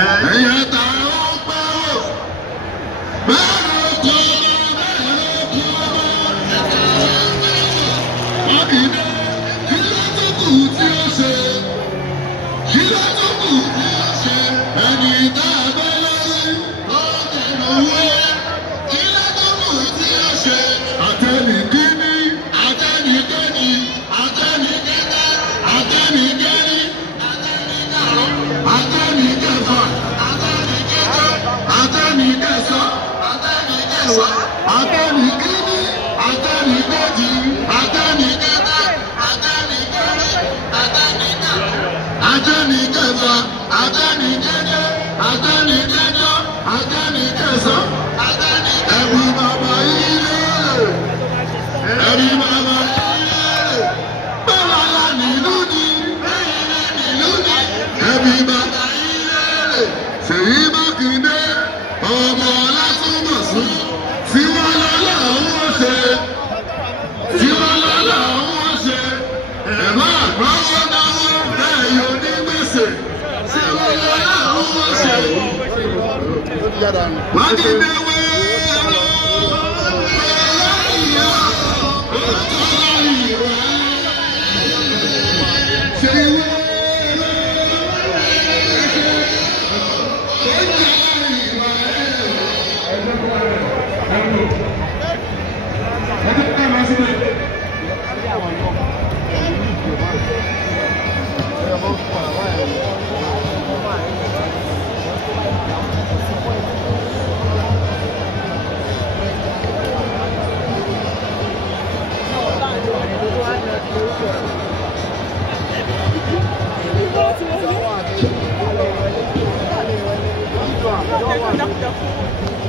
ẹ̀yẹ tààrà ó pẹ́ ó bẹ́ẹ̀ ló kọ́ wọ́n kì í dé kí ló tó kù tí ó ṣe kí ló tó kù tí ó ṣe ẹni tá a bẹ́ lórí ó dẹ̀rọ owó kí ló tó kù tí ó ṣe àtẹnìkíní àtẹnìkejì àtẹnìkẹta àtẹnìkẹrin àtẹnìkẹfà àtẹnìkẹjọ àtẹnìkẹsàn àtẹnìkẹwàá àtẹnìkíní àtẹnìkejì àtẹnìkẹta àtẹnìkẹrin àtẹnìkẹfà àtẹnìkẹjọ àtẹnìkẹjọ àtẹnìkẹsàn ẹbí bàbá ilé ẹbí bàbá ilé bàbá nílùú ni ẹbí bàbá ilé Ṣèyí Mákindé ọmọ Ọlátúnbọ̀sún tí wọ́n lọ́lọ́ wọ́n ṣe tí wọ́n lọ́lọ́ wọ́n ṣe ẹ̀rọ àgbáwọ́ náwó bẹ́ẹ̀ yóò ní gbèsè tí wọ́n lọ́lọ́ wọ́n ṣe. Mákindé wé ẹ̀rọ ìyá ọ̀tọ̀ ìwà Ṣèyí wé. Thank you.